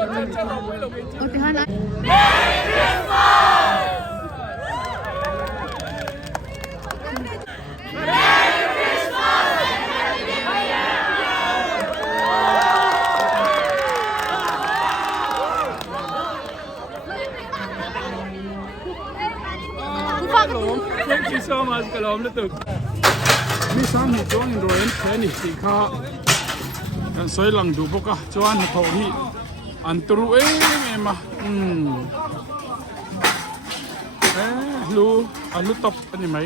โอ้ที่ห้านะThank you so much กระลอมนะตึกมีซ้ำหิจ้วงอินโดเอ็นแค่นี้สิค่ะกันสวยหลังดูพวกอ่ะจวนเขาที่อันตรูเอ็มลูอันลูตบอันนี้ไหม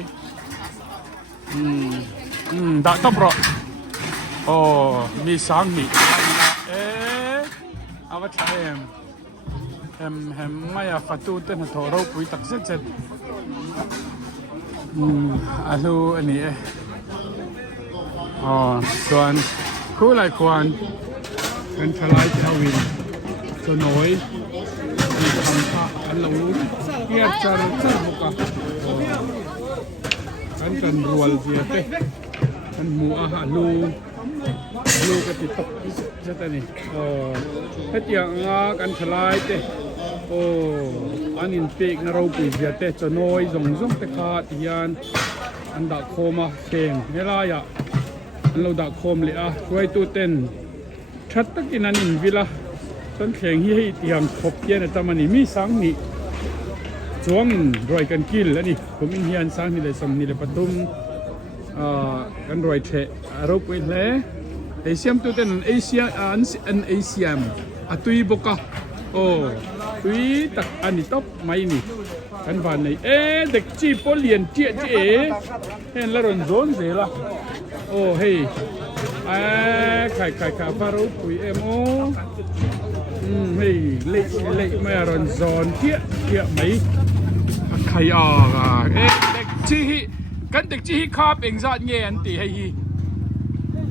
ดาตบรอโอ้มีซ้ำหิเอาไปใช้แฮมไม่อยากฟัดตู้เต้นหัวเราปุยตักเสร็จอาลูอันนี้ส่วนคู่หลายคนกันทลายเทวินส่วนน้อยมีคำพะอันรู้เกียรติจารย์บุกกันรัวเสียเต้กันหมูอาหารลูกติดตกใช่ไหมนี่เฮ็ดอย่างกันทลายเต้โอ้อันนี้เป็กนเราปุยเสียเต้จะน้อยส่งเตะขาดยันอันดักโคมาเก่งเวลาอ่ะอันเราดักโคมเลยอ่ะช่วยตู้เต้นชัดตะกินันอินวิลาฉันแข่งให้เตียงขบเย็นแต่มันนี่มีสังนี่ช่วงรวยกันกินแล้วนี่ผมอินเฮียนสังนี่เลยสมนี่เลยปฐุมกันรวยเทะเราปุยเลยเอเชียมตู้เต้นเอเชียอันเอเชียมอะตุยบกะโอ้ตุยตักอันนี้ตบไม่นี่กันบ้านไหนเด็กจีปเลียนเจี๊ยเห็นแล้วรอนโซนเสียละโอ้เฮ้ยไข่ฟารุปุยโอเฮ้ยเละไม่รอนโซนเจี๊ยไหมไข่ออกเด็กจีกันเด็กจีคาบเองซาดเงี้ยอันตีให้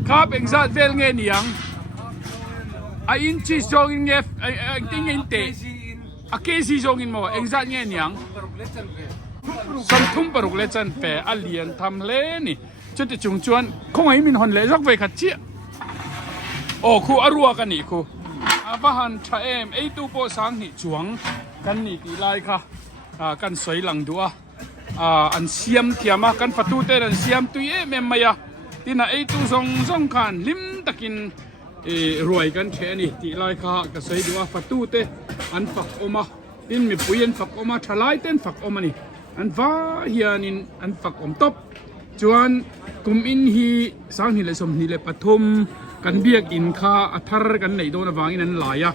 คาบเองซาดเวลเงี้ยนี่ยังอินชีซองอินเงี้ยติ้งอินเตะเคซีซองอินโมเองซาดเงี้ยนี่ยังสัมทุ่มปรุกเลจันเปอเลียนทำเล่นี่จุดจุงจวนคงให้มินฮอนเล่รักไว้ขัดเชี่ยโอ้ครูอรัวกันนี่ครูบ้านชาเอ็มตู้โปสังนี่จวงกันนี่ตีลายค่ะกันสวยหลังดัวอันเสียมเทียมากันประตูเตอันเสียมตุยเมมมายาที่น่ะตู้ทรงกันลิมตะกินรวยกันแค่นี้ตีลายค่ะก็สวยดัวประตูเตอันฝักออกมาที่มีปุยอันฝักออกมาทลายเต้นฝักออกมานี่อันฟ้าเฮียนินอันฝักอมตบจวนกุมอินฮีสร้างนี่เลยสมนี่เลยปฐมกันเบียกอินค่าอัทรกันในโดนวางอินั้นหลาย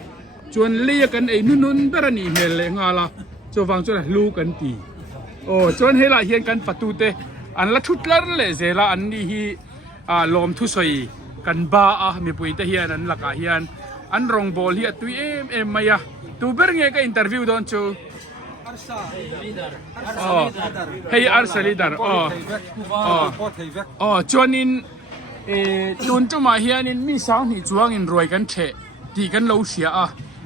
จวนเลี้ยกันนุ่นเบรนี่เฮเลงาละจวนวางจวนลูกันตีโอ้จวนเฮลาเฮียนกันประตูเตอันละทุดละเลยเซลาอันนี้ฮีลมทุสอยกันบ้ามีปุยเตเฮียนันละกาเฮียนอันรองบอลเฮียตุยมายาตูเบรเงก็อินเตอร์วิวโดนชูเฮียอาร์ซาลีดาร์จวนนินจวนจุมาเฮียนินมีสาวนี่จวงอินรวยกันเชะดีกันเลวเสีย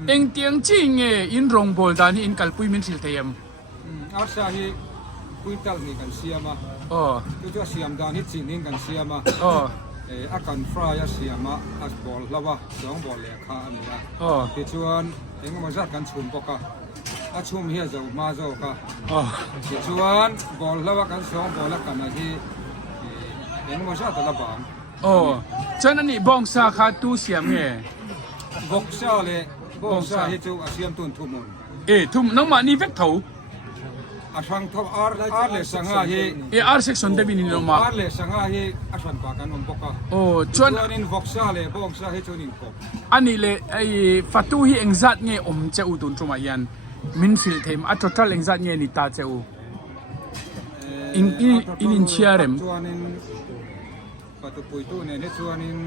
เอ็งเตียงจริงอินรองบอลดานี่อินกัลปุยมินสิลเทียมอาร์ซาฮีปุยตัลนี่กันเสียมาตัวเสียมดานี่จริงนี่กันเสียมาอาการฟรายเสียมาอัสบอลแล้วว่าสองบอลเลยข้าอันนี้ที่ชวนเอ็งมาจัดกันชุมปกะอาชุมเฮียจะมาจะกะที่ชวนบอลแล้วว่ากันสองบอลแล้วกันนะที่เอ็งมาจัดตะละบางฉะนั้นนี่บองซาคาตูเสียมไงบองซาเลยบองซาที่จูเสียมตุนทุ่มทุ่มน้องมานี่เวกเท่าอาชังทบอาร์เลสังหาฮีอาร์เซ็กซ์อนเดวินิโนมาอาร์เลสังหาฮีอาชันปากันมันปกะชวนนินวอกซาเลบองซาฮีชวนินปกอันนี้เลยไอ้ฟัตูฮีเอ็งซัดเงี้ยเจ้าตุนจุมายันมินฟิลเทมอัตทัลเอ็งซัดเงี้ยนิตาเจ้าอินเชียร์เรมชวนินฟัตูปุยตูเนี่ยชวนิน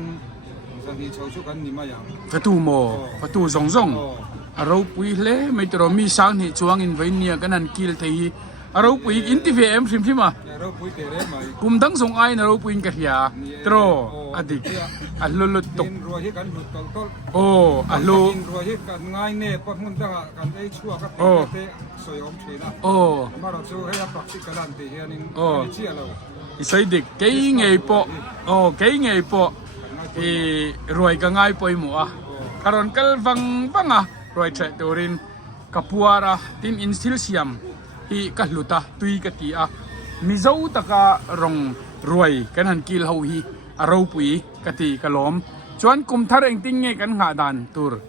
สังฮีชาวชุกันนี่มาอย่างฟัตูซงเราปุยเล่ไม่ตรอมีสังนี่จวงอินไว้เนี่ยกันนั่นกิลเทียเราปุยอินทิเวมฟิมกุมทั้งสองไอ้นะเราปุยกันเฮียตรออดีอัลลุตกอัลลุรวยกันง่ายเนี่ยพอมุ่งจะกันได้ชั่วก็เตะสวยอมเชนะมาเราช่วยให้ปรับสิกันตีเฮียนินเชี่ยเราอิสระเด็กเก่งไงปะเก่งไงปะรวยก็ง่ายไปหมดการอนกัลฟังบัง รอยเฉะตัวรินกับปัวระตินอินสิลเซียมฮีกัลุตาตุยกตีอามิเจ้าตะการงรวยกันหันกิลเฮาฮีอาราวปุยกตีกะล้อมชวนกุมทาร์เองติงเงกันหาดานตูร์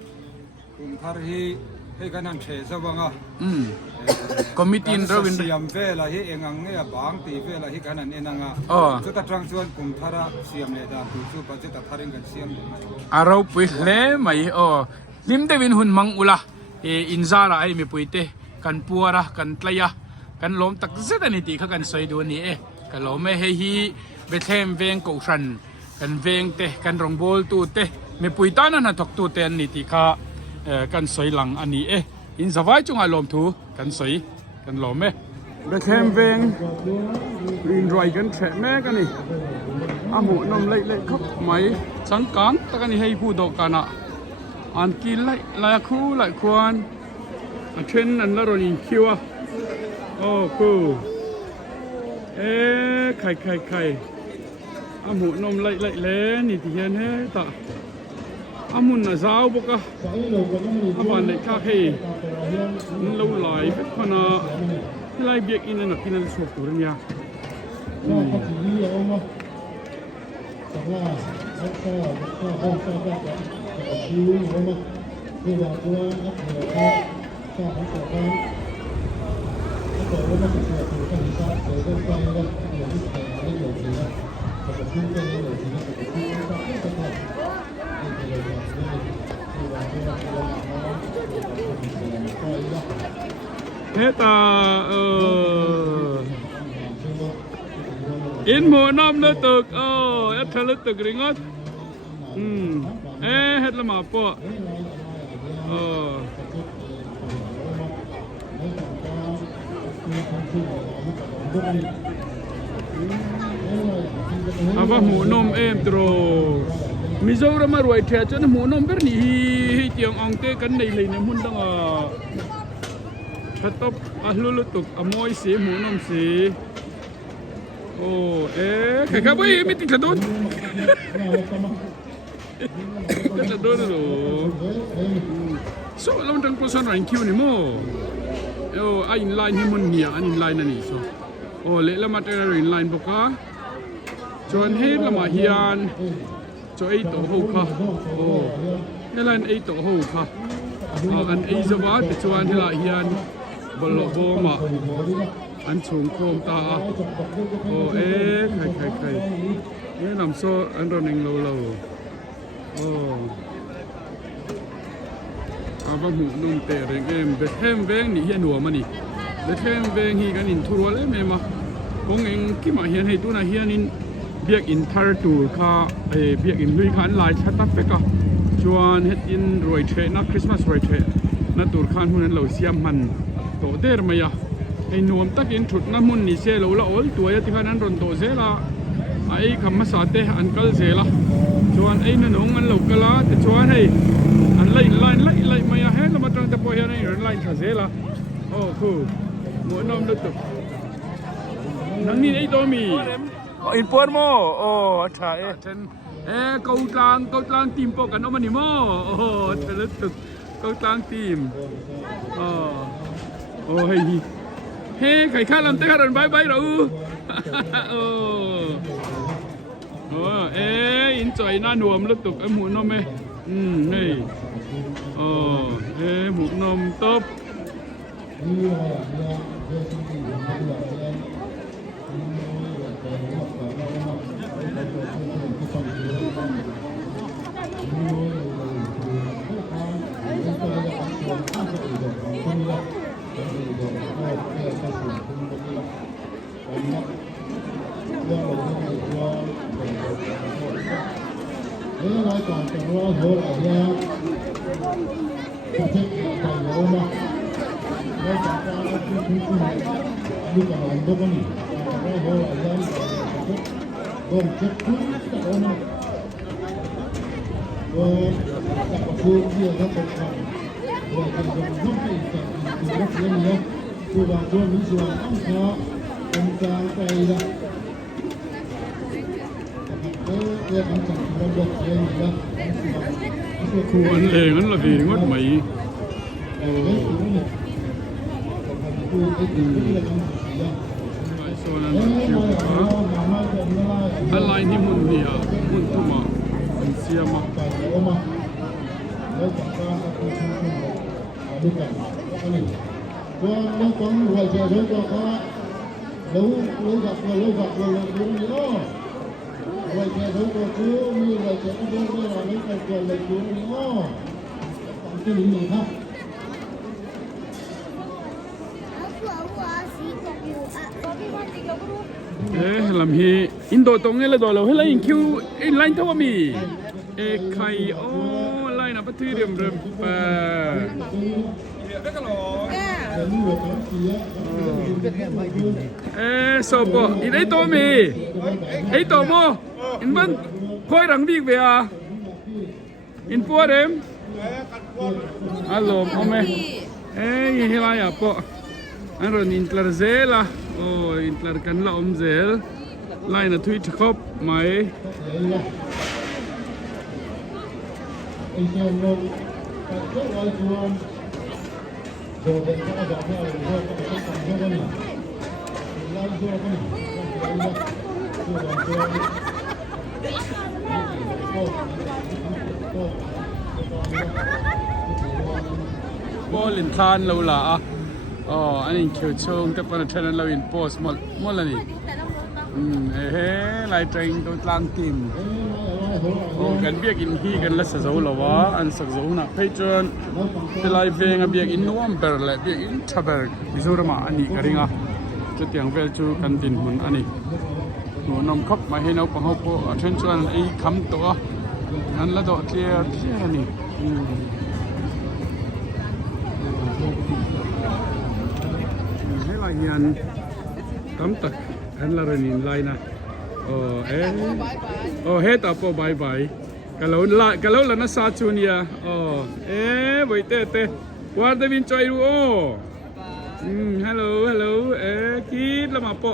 กุมทาร์ฮีให้กันนั่นเชซะบังอ่ะคอมมิตี้เราวินเสียมเวลาฮีเองอังเนี่ยบางตีเวลาฮีกันนั่นเองอ่ะจุดตะตรังชวนกุมทาร์เสียมเลยดานตูจูปัจจุบันทาร์เองกันเสียมอาราวปุยเล่ไหมลิมเดวินหุ่นมังอุลาอินซาระไอมีปุยเตกันปัวระกันตลายกันล้อมตักเซตันิติเขากันสวยดูนี่กันล้อมไม่ให้ฮีเบเทมเวงกูชันกันเวงเตกันรองโบลตูเตมีปุยตานันทกตูเตนนิติข้ากันสวยหลังอันนี้อินสบายจงอารมณ์ทูกันสวยกันล้อมเบเทมเวงรินรอยกันแฉะแม่กันนี่อาหมูนมเล็กๆครับไหมสังการตะกันนี่ให้ผู้ดอกกันอ่ะอันกินไล่ครูไล่ควานเทรนอันละรอนิคิวโอ้กูไข่อาหมูนมไล่เล่นี่ที่เห็นตาอามุนน่ะสาวบกะอาบานในคาเฟ่lâu lại biết con lại biết in là cái này sụp rồi nha thế ta in mùa năm nữa tực ít thở lứt tực rình ớt hết là mà po apa mùa năm em rồi Mizo mà rồi trẻ cho nó mùa năm cái gì tiếng ông tê cắn này lấy nó muốn đang thật tốt lulu tục môi xí mùa năm xí cái cái bấy mới tính thật tốt rất là tốt rồi số lắm trong cuộc sống kiêu này mô anh line hay muốn nhỉ anh line này số lẽ là material line bọc á cho anh hết là mà hiền cho ấy tổ hậu pa cái là ấy tổ hậu pa anh ấy giờ vắt cho anh là hiền bờ lò bò mà anh xuống khom ta khai cái làm sao anh rồi nên lâu và mũ nông tệ rồi em để thêm veng nị hiền hùa mà nị để thêm veng hi cái nín thua lấy mày mà con anh khi mà hiền hay tu na hiền nín việc in thar tour kha việc in lui khan lai chat up ka chuan het in roi the na Christmas roi the na tour khan hunan lo siam man to der maya ai nuam takin thut na mun ni se lo la ol tuaya ti khan an ron to se la ai khamma sa te an kal se la chuan ai na nong an lo kala te chuan hei an lai maya he la matang te po hian ai ron lai tha se la khu mo nom lu tu nang ni ai to mi in pon mo cha ten câu tlang team po kan omani mo telet câu tlang team hey khai kha lam te kha ron bye rồi in choi na nuam lu tuk ai mu nom hey mu nom top Khu anh lề ngắn là vì ngất mày โซนนั้นคิวอะไรนี่มุนเนี่ยมุนทุ่มมันเสียมาลำฮีอินโดตรงนี้เลยตัวเราให้ไล่คิวไล่เท่าว่ามีไข่โอ้ไล่นะพัทยเริ่มไปสอบบ่อีไอตัวมีไอตัวโมอินบันคอยรังบีกเบียอินปัวเดิมฮัลโหลพ่อแม่ยังไงอ่ะปะอันนั้นอินทร์เซล่ะโอ้อินทร์กันละเซลไล่นะทวิตครบไหมบอลลินทานเราละอ๋ออันนี้เขียวชงแต่ปนเทนเราอินโพสหมดแล้วนี่ไล่เทรนตัวกลางทีมโอ้กันเบียกินฮีกันละสักหรอวะอันสักนะเพจนที่ไล่เวงเบียกินนวมเบอร์เลยเบียกินทับเบอร์มิซูระมาอันนี้กระดิ่งจุดอย่างเวลจูกันดินหุ่นอันนี้หนูนำคับมาให้เราของเขาโปเช่นชวนไอ้คำตัวนั้นละดอกเทียนี่ให้ลายยันคำตักอันละเรนินลายนะโอ้เฮต่อปอบายบายkalau la na sa chunia wait te war de vin choi ru hello kid la ma po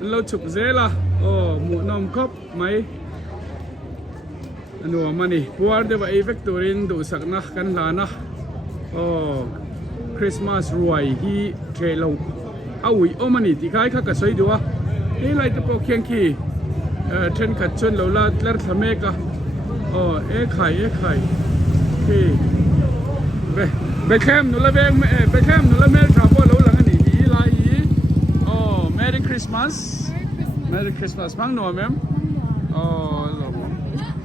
lo chuk ze la mu nom khop mai anu mani war de ba effectorin do sakna kan la na Christmas ruai hi trelo aui mani ti khai kha ka soi duwa ni lai te po khiang ki then khat chun lo la tlar thame kaไข่ที่ไปแคมหนูละเบงไปแคมหนูละเมลขับว่าเราหลังอันนี้ดีไรMerry Christmas Merry Christmas มั้งหนูแม่เรา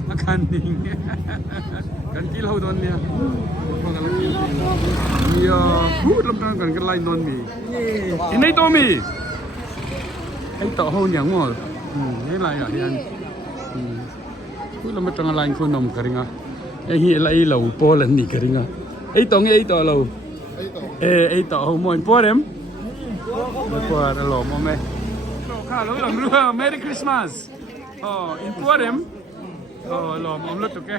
อาการดิ่งกันกินเราโดนเนี่ยพอกันแล้วกินมีพูดลำดังกันไล่นนมีอินไอตัวมีไอต่อห้องอย่างมั่วนี่ไรอ่ะที่อันพูดแล้วมันต้องอะไรคุณนมกันงะไอ้เหี้ยอะไรเราโปแลนด์นี่กันงะไอ้ตรงไอ้ต่อเราไอ้ต่อหัวมันปวดเอ็มปวดหล่อมั้งไหมข้าเราหลังเรือ Merry Christmas อินปวดเอ็มหล่อมั้งรู้ตัวแก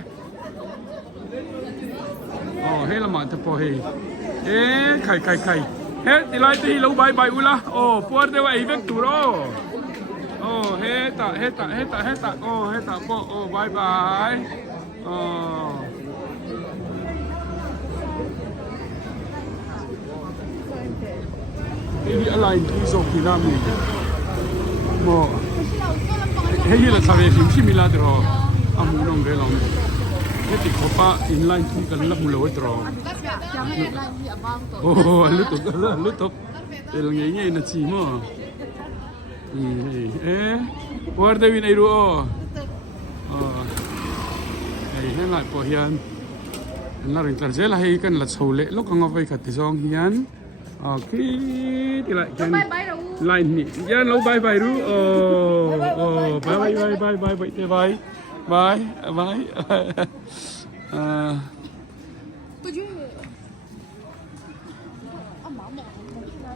เฮ้ยละมาทับพอเฮ้ไข่เฮ้ตีไล่ตีเราบายอุละปวดเดี๋ยวไอ้เวกตูโรเฮตะโเฮตะโปบายนี่อะไรที่ส่งที่น้ำนี่โมเฮ้ยละชาวเองที่มีลาดรออามูนงเรลองเฮ้ยติดขบปะอินไลน์ที่กันลับมูลวัดรอลุตบเรื่องเงี้ยน่าชิมGuarda vin ai ruo he lai po hian la ring tlar zela hei kan la chhole lo ka ngawai khat ti zong hian ki ti lai kan line ni yan lo bye ru bye te bye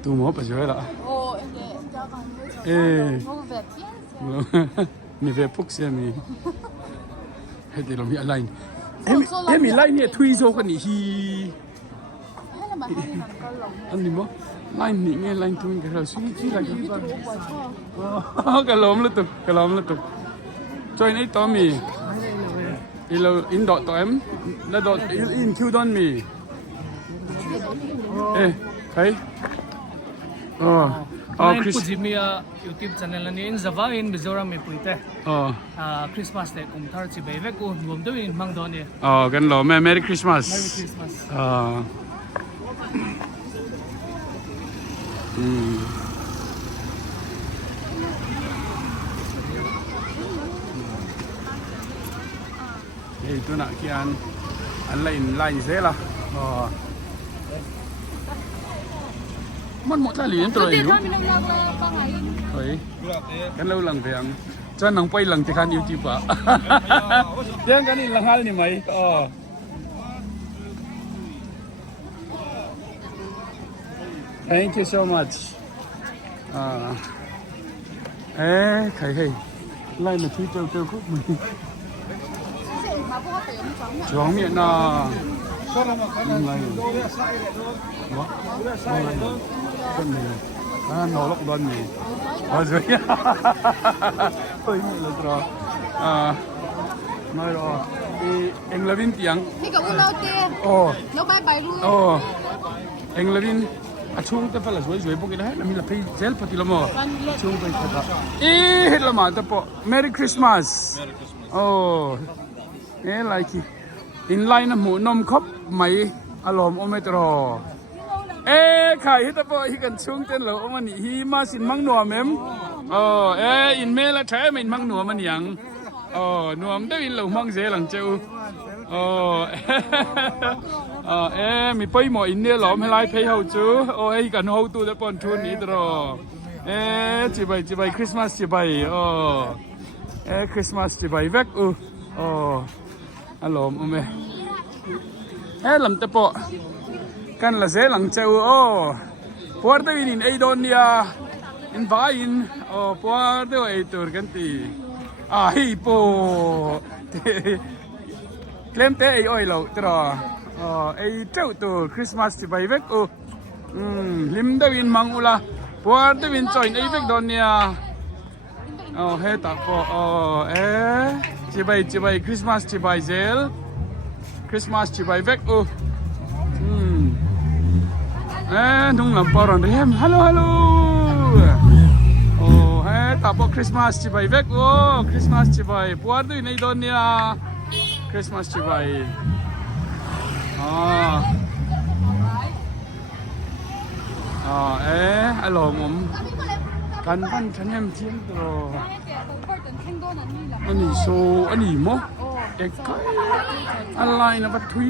tu mo pa joe la mi về phúc xem mi hay thì làm gì line em mi line này thui số cái này hi anh đi mo line này nghe line thui cái nào suy nghĩ lại cái lom lướt tục cho anh ấy to mi in đọt to em là đọt in kêu don mi ใครอ๋อคริสต์มีYouTube channel นี้อินซาวาอินมิโซรัมมีปุ่ยเต้คริสต์มาสเด็กกุมทาร์จิเบเวกูรวมด้วยมังโดนี่กันเหรอแม่ Merry Christmas Merry Christmas ตัวน่ะกี่อันไลน์เสียละมันหมดแล้วหรือตัวอยู่เฮ้ยกันเราหลังเพียงจะนั่งไปหลังที่คันยูทูบอ่ะเดี๋ยวกันนี่หลังฮัลนี่ไหมThank you so much ใครให้ไล่มาที่เจ้าคุกมือจ้องเมียน่ะไล่วะคนนี้นอลกดอนนี่สวยเฮ้ยไม่เลยตัวไม่หรอกเอ็งละวินเตียงนี่กับเราเตี้ยแล้วใบรู้เอ็งละวินช่วงแต่พอละสวยๆพวกนี้นะแล้วมีละพี่เซลปฏิละมั้งช่วงไปก็ได้เห็นละมั้งแต่พอ Merry Christmas ไลค์อินไลน์น้ำหมูนมครบไหมอารมณ์โอเมตรใครแต่พอฮิกันช่วงเต้นแล้วมันนี่ฮีมาสินมังหนัวเมมอินเมละแท้ไม่มังหนัวมันยังหนัวมันได้อินเหล่ามังเจหลังเจ้ามีไปหมออินเดียหลอมให้ไล่เพย์เขาจูให้กันเขาตัวแต่ปอนทุนนี้ตลอดจีบคริสต์มาสจีบคริสต์มาสจีบเวกอารมณ์เมลำตะปอกันละเสหลังเจ้าพอร์ตวินินไอโดนเนี่ยอินฟ้าอินพอร์ตไอตัวกันตีฮิปโปเคลมเตะไออ้อยเราตลอดไอเจ้าตัวคริสต์มาสจีบเวกลิมดวินมังอุลาพอร์ตวินจอยไอเวกโดนเนี่ยเฮตาปอจีบคริสต์มาสจีบเซลคริสต์มาสจีบเวกนุ่งลำปอรันเรียมฮัลโหลตาปอคริสต์มาสจีบเวกคริสต์มาสจีบพอร์ตวินไอโดนเนี่ยคริสต์มาสจีบอารมณ์กันบ้านฉันยังเที่ยงตลอดอันนี้โซอันนี้มั้งอะไรนะบัดทุย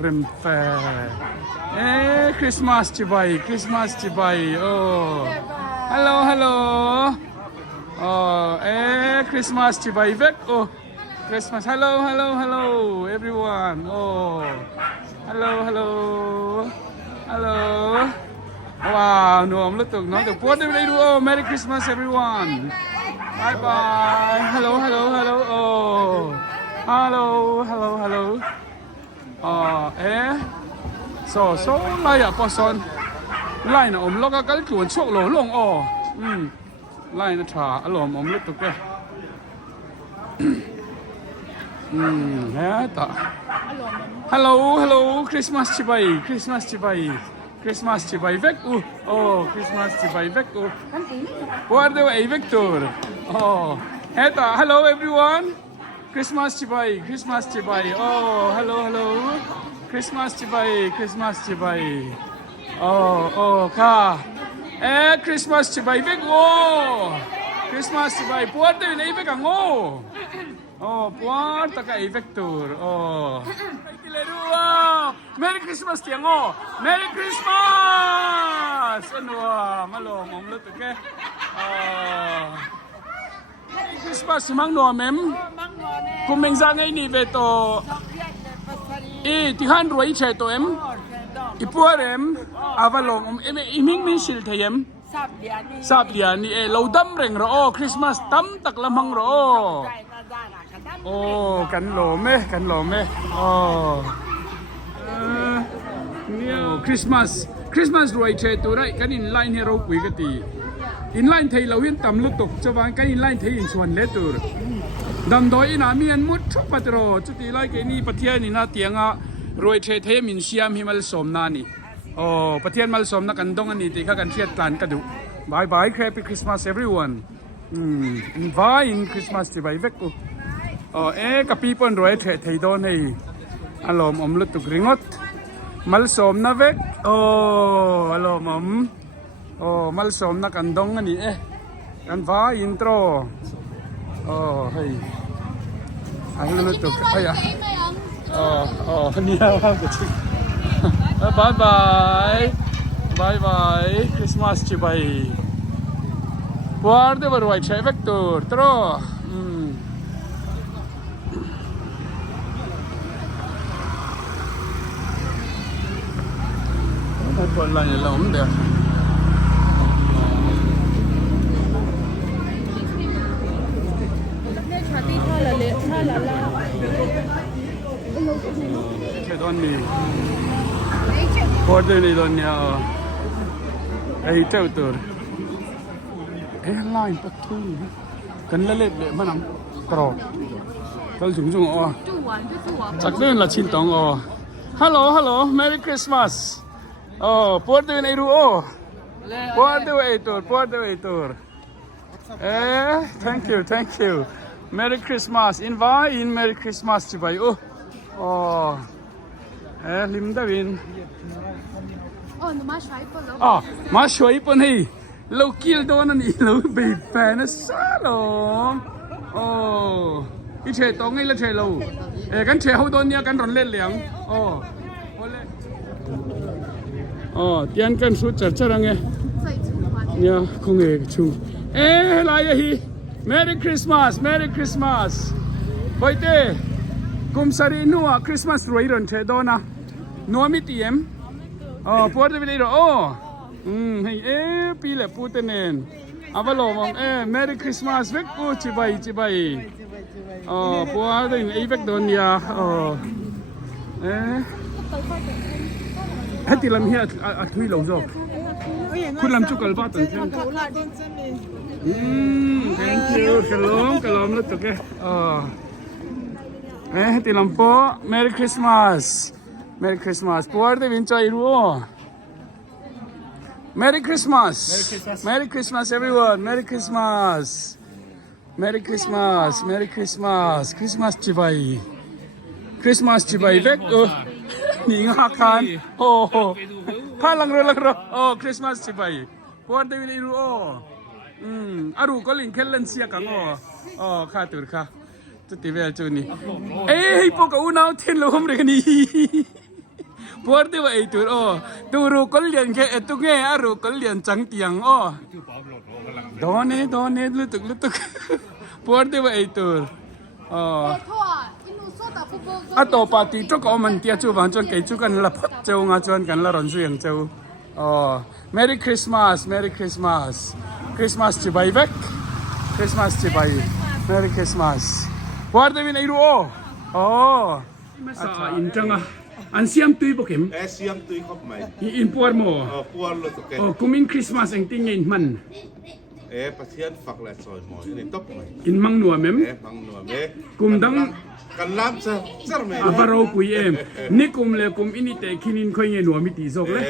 เรมแฟคริสต์มาสจีบคริสต์มาสจีบฮัลโหลคริสต์มาสจีบเวกChristmas hello everyone hello wow หนูอมลูกตุกน้องตุกพูดได้ดูMerry Christmas everyone bye bye hello so ไล่อะพอสอนไล่นะอมลูกก็กระโดดโชกหลงไล่นะชาอารมณ์อมลูกตุกเลยHello Christmas chibai Christmas chibai vek Christmas chibai vek What do I Victor hello everyone Christmas chibai hello Christmas chibai ka Christmas chibai vek Christmas chibai what do I vek ang puan taka Victor Merry Christmas tiang Merry Christmas ano malong omlut ke Merry Christmas mang no mem kumeng za ngai ni veto tihan roi che to em ipuarem avalong iming min sil thayem sap lian ni lodam reng ro Christmas tam tak lamang roกันหล่อไหมเนี่ยคริสต์มาสรวยเชตัวไรกันอินไลน์ให้เราคุยกันตีอินไลน์ไทยเราเห็นต่ำลุกตกจะวางกันอินไลน์ไทยอินส่วนเล็กตัวดำดอยน่ะมีอันมุดทุกปัตรจุดที่ไล่กันนี่ประเทศนี่น่าเตียงอ่ะรวยเชเทมินเซียมฮิมัลสมนานี่ โอ้ประเทศมัลสมนักกันดงอันนี้ตีข้ากันเชียดกันกระดูบายบาย Happy Christmas everyone in Christmas ที่ใบเวกกูกับปีปนรวยเทยโดนให้อารมณ์ลุตุกริงดมัลสมนะเวกอารมณ์มัลสมนักกันดงอันนี้กันฟ้าอินโทรเฮ้ยลุตุกเฮ้ยนี่ว่าก็จริงบายบายคริสต์มาสที่ใบวาร์ดบรวยใช้เวกตูร์ตรอคนละอย่างละเดียวแค่ตอนนี้พอจะในตอนนี้ไอ้เจ้าตัวไลน์ปัดทุ่งกันเล็ดๆมันน้ำกรอบกันสูงจากเรื่องละชินตองฮัลโหล Merry Christmas ปวดด้วยในรูปวดด้วยตัวthank you Merry Christmas invite Merry Christmas ที่ไปลิมดาวินหนูมาช่วยเปิดแล้ว มาช่วยเปิดให้เรากิลโดนนี่เราไปแฟนซะหรออีเชตองไงละเชเรากันเชเขาโดนเนี่ยกันร้อนเล่นเหลียงเตียนกันสุดจัดจ้าไงเนี่ยคงชุ่มอะไรฮี Merry Christmas ไปเต้กุมสารีนัวคริสต์มาสรวยรอนเชโดนะนัวมิติเอ็มปวดไปเลยเหรอให้ปีเล็บปูเตนอาบลมMerry Christmas เวกกูจิบายปวดไอ้เวกโดนยาให้ตีลำเฮียทุยเหลาจบคุณลำจุกกลบ้าตันเช่นthank you กลมแล้วจุกให้ตีลำโป Merry Christmas ปวดได้วินใจรู้ Merry Christmas everyone Merry Christmas จิบายเวกนี่งาคานข้าลังรคริสต์มาสจิบายปวดได้วินรู้อารูก็ลิงเคลเลนเซียกังข้าตุรข้าจุดที่เวลจูนี่พวกอุณาวเทียนลมเรื่องนี้ปวดได้ว่าไอ้ตัวตูรูก็เลียนแค่ตุกเงอารูก็เลียนจังเตียงโดนเนลุตุกปวดได้ว่าไอ้ตัวต่อปาร์ตี้จุกมันเตี้ยจูบังจนไก่จูกันละพัดเจ้างาจนกันละร้อนสุยังเจ้าMerry Christmas จิบายเวก Christmas จิบาย Merry Christmas ปวดได้วินไอ้รู้มาสาอินจังอันเสียมตุยบุกเข็มเสียมตุยเข้าไปอินปวดหมอปวดเลยตัวแกกุมินคริสต์มาสเองติงเงินมันประเทศฝักแหลกซอยหมอนี่ตบไหมอินมังนัวเมมมังนัวกุมดังกันล้ำซะไหมบาราวปุยนี่กุมเลยกุมอินิเตคินินค่อยเงินนัวมิติซอกเลย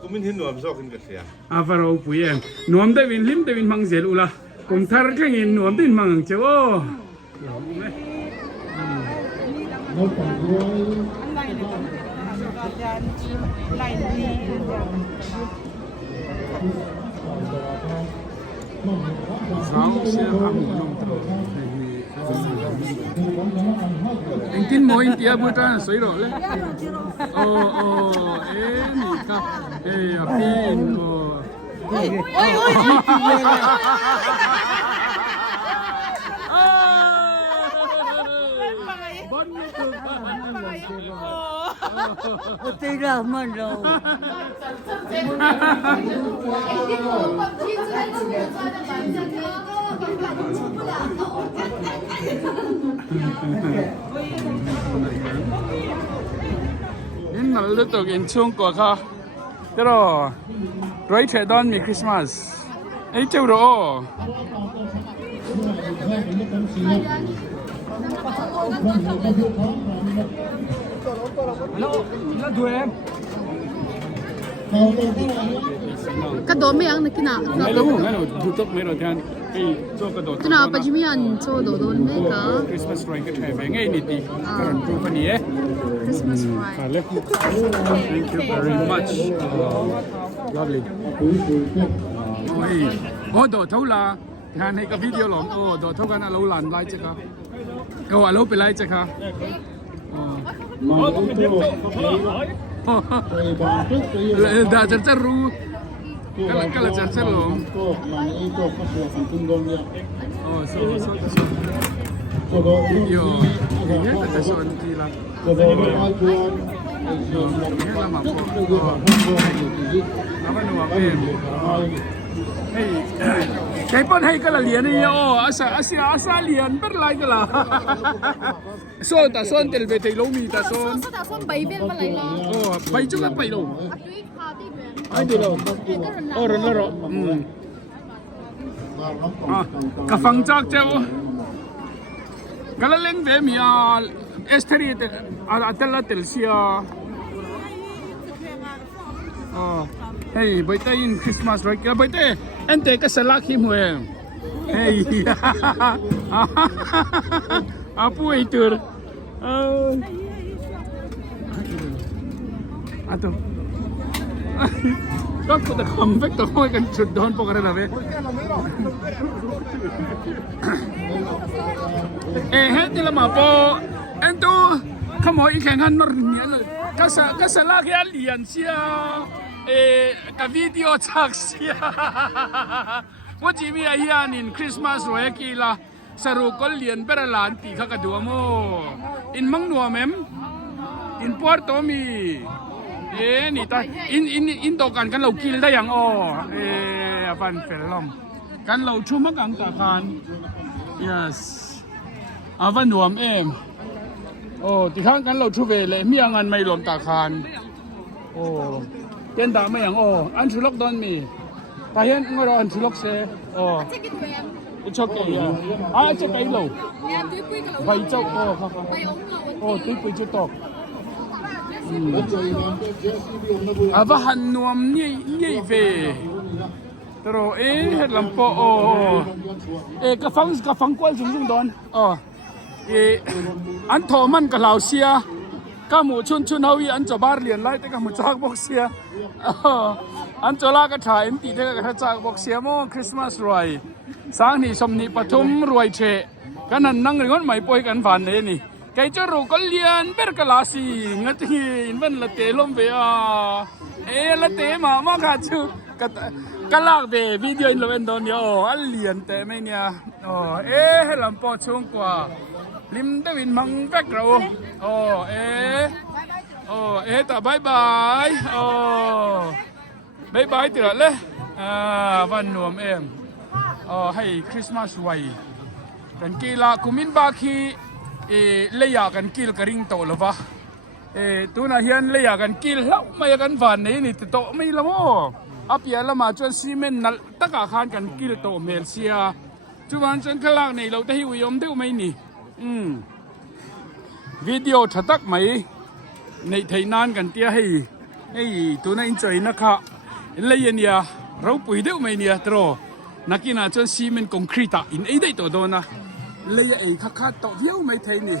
กุมินหินนัวซอกหินกระเทียบาราวปุยนัวมได้วินลิมได้วินมังเซลุละกุมทาร์แค่เงินนัวมได้มังเจ้าEngkin mo intia buta soiro le. Ni ka. Apin Oi. Tôi ra mà rồi. In a little in chung của kha. Pero right here don me Christmas. Ấy châu đó. Hello, là tụi em. กระโดดไม่ยังนึกกินอ่ะ ไม่รู้ดูตกไม่รู้แทนไอ้โจกระโดด กินอ่ะปัจจุบันโจโดโดนไม่ก็ คริสต์มาสไรก็แทบไงนี่ดีการันตีฟันนี้ Christmas fry ค่ะเล็ก thank you very much lovely โอ้ยโอ้โดดเท่าละงานให้กับวิดีโอหลงโอ้โดดเท่ากันเราหลานไล่จ้ะครับก็ว่าเราไปไล่จ้ะครับเดี๋ยวจะรู้ก็เลยจะรู้โอ้โซ่โย่เนี่ยแต่ส่วนที่ละเนี่ยละมาพูดแล้วมันหวังเองเฮ้ยใครป้อนให้ก็ละเหรียญนี่โอ้อาซาเหรียญเป็นไรกันล่ะส่วนแต่ส่วนเตลเบตลูมีแต่ส่วน ก็แต่ส่วนใบเบี้ยมาเลยล่ะ โอ้ไปจุกันไปลง อัดด้วยคาที่เบี้ย ไอ้เดี๋ยวโอ้รอนรอกะฟังจากเจ้ากะละเล่งเวมีเอสเทรีเตอัตละเตลเซียอ๋อเฮ้ยไปเต้นคริสต์มาสไรกันไปเต้เอ็นเต้ก็สลักหิมเวเฮ้ยapa itu atau Takut dah comeback tu kau kan shutdown pokok ada be. Hati lama po. Ento kamu ikan kan nornya. Kasa lagi alien sia. Ka video cak sia. ว่าจีมีอาญานินคริสต์มาสรวยกีละสรุปก็เลียนเป็นหลานตีข้ากระดัวโมอินมังนัวเมมอินปอร์โตมีนี่ตาอินโตกันเรากินได้อย่างฟันเฟลลอมกันเราชุ่มมักอังตาคาน yes ฟันนัวเอ็มตีข้างกันเราชุ่มเวเลยมีงานไม่รวมตาคานเย็นตาไม่อย่างอันชุลกดอนมีTahan ngoron silok se. Ticket ram. It's okay. It's okay low. Yeah, tui pui ka lo. Bai chau Bai ong ka. tui pui chu tok. Ava han nuam ni ve. Tero lampo ka fang kwal zum don. An tho man ka lao sia. Ka mu chun hawi an chabar lian lai te ka mu chak bok sia.อันจะลากระถ่ายตีเด็กกระจากบอกเสียโมคริสต์มาสรวยสร้างนี่สมนิปฐุมรวยเชกันนั่นนั่งเงินใหม่ป่วยกันฝันเลยนี่ไก่จะรู้ก็เลียนเบรกลาสีงัดที่มันละเตลมเบียละเตมาขาดชื่อกลากเบวิดีโออินโลเวนโดนยอันเลียนเตไม่เนี่ยให้ลำปอช่วงกว่าลิมเดวินมังแบกเราแต่บายบายบายบายเตือนเลยวันนวมให้คริสต์มาสไว้กันกีฬาคุมินบาคีเลยอยากกันกีฬากริงโตหรือวะตัวน่ะเฮียนเลยอยากกันกีฬาไม่อยากกันฝันนี่โตไม่ละโม่อัพยาละมาจนซีเมนนัลตะกาขานกันกีฬาโตเมลเซียจุวันจนขลังนี่เราได้หิวยมได้ไหมนี่วิดีโอถัดไหมในไทยนานกันเตี้ยให้ตัวน่ะอินจอยนะคะเลยเนี่ยเราปุ๋ยเดียวไม่เนี่ยตรอนักกินอาจจะซีเมนต์คอนกรีตอินได้ตัวโดนนะเลยข้าต่อเดียวไม่ไทยนี่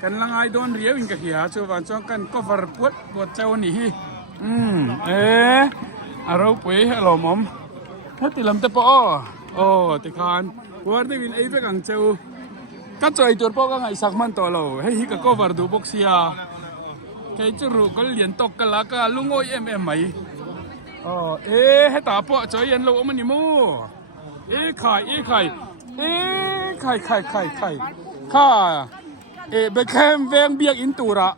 กันลังไอโดนเรียวอินกับเหียชาวบ้านจ้องกันก็ฟาร์ปวดเจ้านี่เราปุ๋ยฮัลโหลมอมถ้าติดลำตะปอติคานวันนี้วินไอเฟกังเจ้าก็ใจตัวปอก็ไงสักมันตัวเราให้ฮิกก็ฟาร์ดูบ็อกเซียแค่จะรู้ก็เรียนตกกันละก็ลุงโอยไหมให้ตาปะใจเย็นลงมันนี่มูไข่ข้าเบคแคมเวงเบียกอินตูระ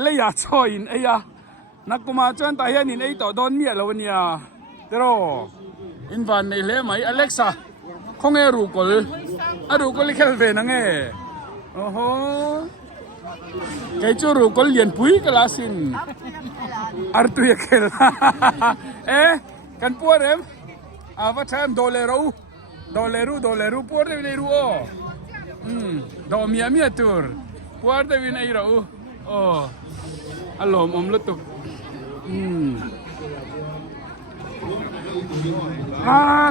เลยอยากชอยนักกุมาจนตายนินต่อโดนเมียแล้ววันนี้เดี๋ยวอินวันในเล่ไหมอเล็กซ่าคงรู้กลรู้กลแค่เวนังโอ้โหแกจะรู้กลเรียนปุ๋ยกลาสินArtu ya kel. Kan puar em. Apa time doleru puar de vineru do mia tur. Puar de vineru Alom om lutuk.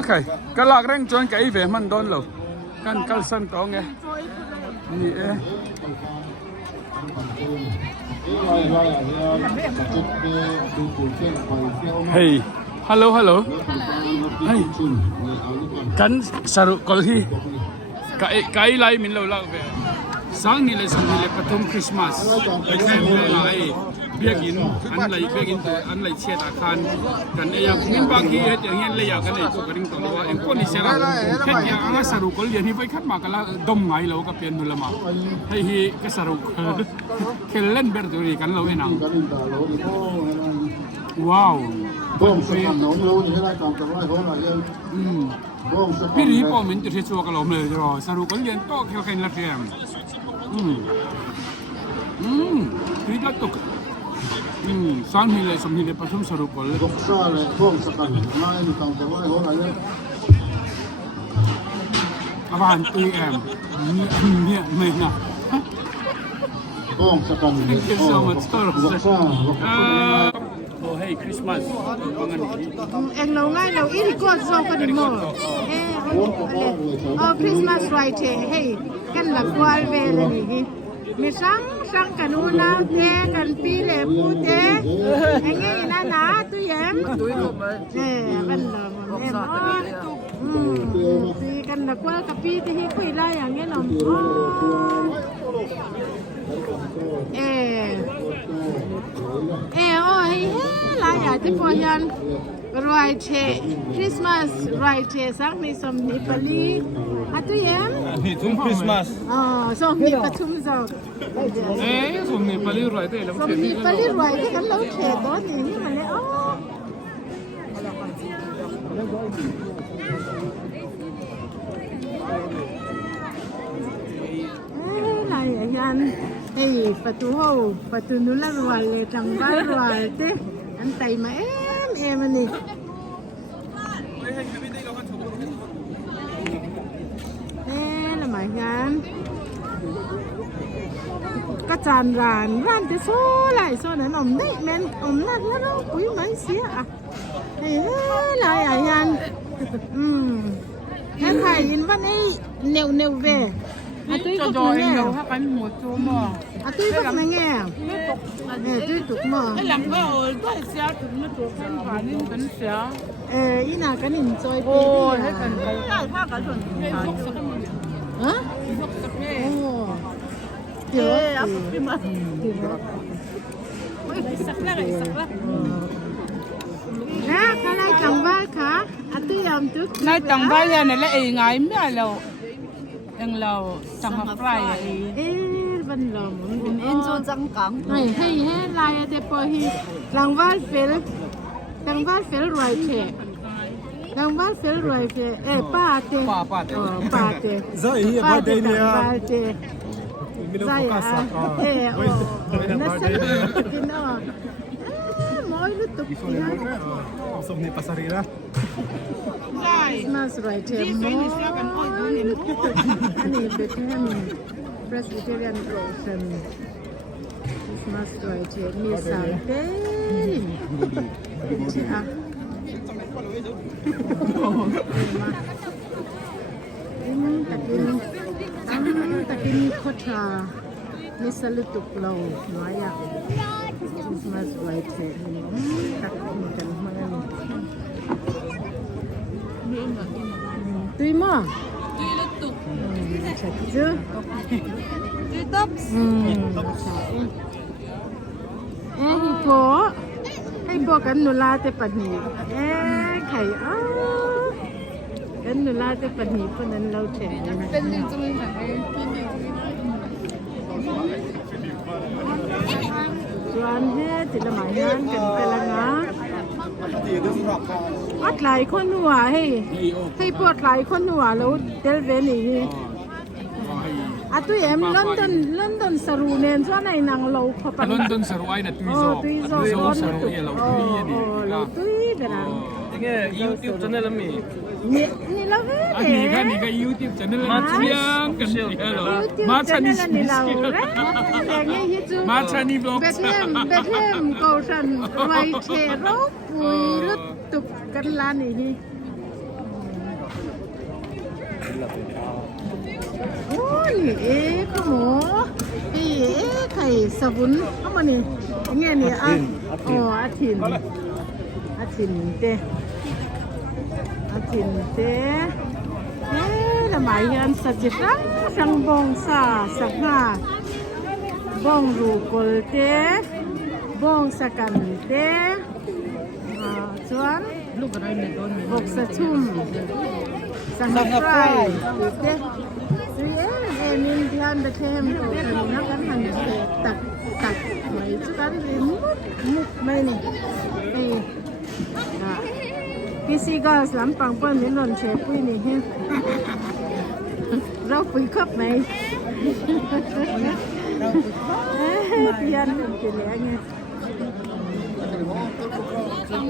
Okay, kalak reng chuan kai ve man don lo kan kal san to nge ni hey hello hey kan saru kol hi kai lai min lo la ve sang ni le sang ni le pathum Christmas ai khem ve lai biagin an lai biagin an lai chet akan kan e yang min bang hi het yang le ya kan ei ko ring to lo en ko ni sera het ya anga saru kol ye ni vai khat ma kala dom ngai lo ka pen nu lama hei hi ka saru khel len ber tu ri kan lo enang wow bom se nong lo ni la kam ta lai ho la yeพี่รีป้อมมันจะเชื่อกันหลอมเลยรอสรุปกันเรียนก็แค่แค่ละเทียมพี่ก็ตกสร้างหินเลยสมหินเลยประชุมสรุปกันเลยก็เลยป้อมสักกันมาในกลางตะวันหัวอะไรอาบานตีแอมเนี่ยไม่นะป้อมสักกันเนี่ยโอ้เฮ้ยคริสต์มาส em nấu ngay nấu ít thì cột rau có điểm mỏ Christmas right hey kan là qual về là gì mi sang kan una te kan pi le pu te anh nghe na na tu em kan là em kan là qual ka pi te hi kui la yang nghe nom hey la ya ti po yan right Christmas right sang mi som ni pali atu yem ni tum Christmas som ni pathum zo som ni pali right te som ni pali right kan lo the to ni ma le la ya yan hey patu nu la rual le tang ba rual te an tai ma em ani là mày gan cái tràn ran te số lại số này ổng đấy men ổng nát lắm đâu quý mấy xía à thì lại à yan cái thầy in văn ấy nèo về à tôi cũng nghe à tôi cũng nghe tôi cũng mà làm cái hồi tôi xéo tụi nó tụi con và nên cần xéo ý nào cái nhìn chơi ô thế cần cái khác cả rồi cái thuốc sắc hả thuốc sắc nghe tiểu cái mà sắc là cái sắc là nè cái này chẳng ba cả à tôi làm trước này chẳng ba giờ này lại ngái mẹ lâu em lâu chẳng học phải văn lòng mình in cho trắng cẳng này hay lại để bỏ hi làng văn phèn rồi thế làng văn phèn rồi thế ba thế giờ ý ba đây nè Zai nasa kino mỗi lúc tục som ni pasarira Christmas right here ani Bethlehem Presbyterian Crossing Christmas right here mi sante takin kota ni salutuk law maya Christmas right here takin kan mana tui mo tùy lúc tục chắc chứ tùy tóc hay po kan nula te pani khai kan nula te pani panan law the bên mình chúng mình phải chuan he ti la mai nan kan pela nga at lai kon huwa hey pot lai kon huwa lo tel ve ni atu em London saru nen chuan ai nang lo kho pa London saru ai na tuizo saru ye lo tui ni lo tui beran 이게 YouTube 채널은 미. นี่เราไม่ อัน เห็ นี้ น ก็นี่ก็ยูทูบจะนั่นมาเชียงกันเนี่ยเหรอมาชานีส นี่ เ เราแต่ไงฮิจู มาชานีบล็อก เบทเลมกูสันไรเชโรปุยลุดตุกกันลานี่โอ้ยเอ๊ะขโมพี่เอ๊ะไข่สบุนเข้ามานี่เงี้ยนี่อ่ะอ๋ออาทินเต้อาทินเต้เอ๊ะละหมายยันสัจจะสังบงซาสักหาบงรูกลเต้บงสกันเต้ชวนลูกอะไรเนี่ยโดนบกสะชุ่มสังไพรเต้เอ็นินที่อันเดเทมโตกันนักกันหันตักไว้จุดอะไรมุกไม่นี่พี่ซีก็สามปังปั้นนี่นนเชฟปุ้ยนี่ฮะเราปุ้ยครบไหมพี่อันเป็นยังไง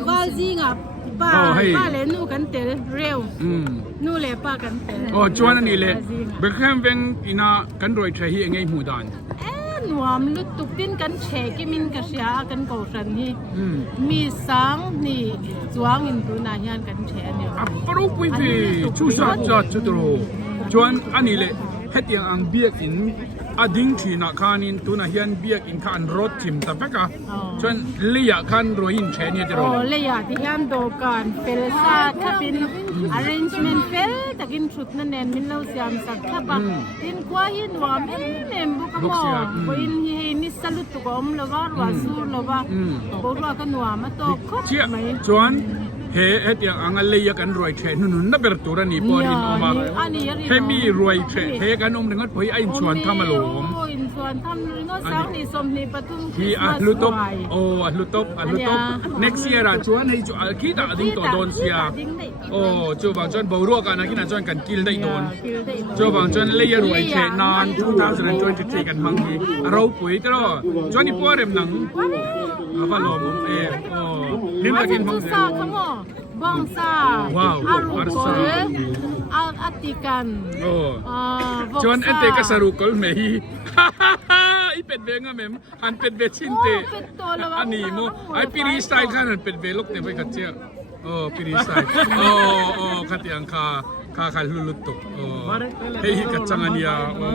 บ้าจริงอ่ะป้าเลยนู่กันเตะเร็วนู่เลยป้ากันเตะ โอ้จวนอันนี้เลยเบคแฮมเวงอินากันรวยเทฮีเองไงหูดาน นวมลุตุกตินกันเชกิมินกษยากันโกสันนี่มีสังนี่จวงอินตุนาฮิอันกันเชเนี่ย อัปปรุกุยพีชูชาจัดจุดโรจวนอันนี้เลยเฮ็ดยังอังเบียกินอดิ้งทีนักขานินตุนาฮิอันเบียกินขันรถจิมตะเปกะจวนเลียขันรวยอินเชเนี่ยจะโร โอ้เลยอยากที่ยันโดกันเฟลซาถ้าเป็น arrangement เฟลแต่กินชุดนั่นเองมินเราเสียมสักถ้าปักดินกว่าหินวามเอ็มบุกมอว่าอินเฮนิสลุตุกอมละว่าว่าสูละว่าบอกว่ากันวามาโตคบ เชี่ย ไหม จวนเฮ็ดยังอังเลียกันรวยเทนุ่นนับเป็นตัวนี้ปอนินออกมาเฮมีรวยเทเฮกันอมถึงก็พอยไอ้ชวนทำมาหลง อินชวนทำก็สาวนี่สมนี่ปทุม ที่อัลลุตบโอ้อัลลุตบnext year อ่ะจวนให้จวนคิดอ่ะดิ้งตัวโดนเสียโอ้จูบางจวนบ่รู้กันนะคิดน่ะจวนกันกิลได้โดนจูบางจวนเลียรวยเทนาน2023กันมังฮีเราปุ๋ยตลอดจวนนี่ปอเร็มหนังแล้วก็ลมโอ้ลิ้นตะกินมัง ซาขโมบองซาอารุโกลอาติกัน โอ้จวนเอเตก็สรุปกลเมฮีอีเป็ดเวงอะแม่มหันเป็ดเวชินเตอันนี้โมไอปีรีสไตล์ขันหันเป็ดเวลกเตไปกัดเจ้าโอ้ปีรีสไตล์โอ้ขัดยังคาลุตุกโอ้เฮ้ยกัดจังอันยาโอ้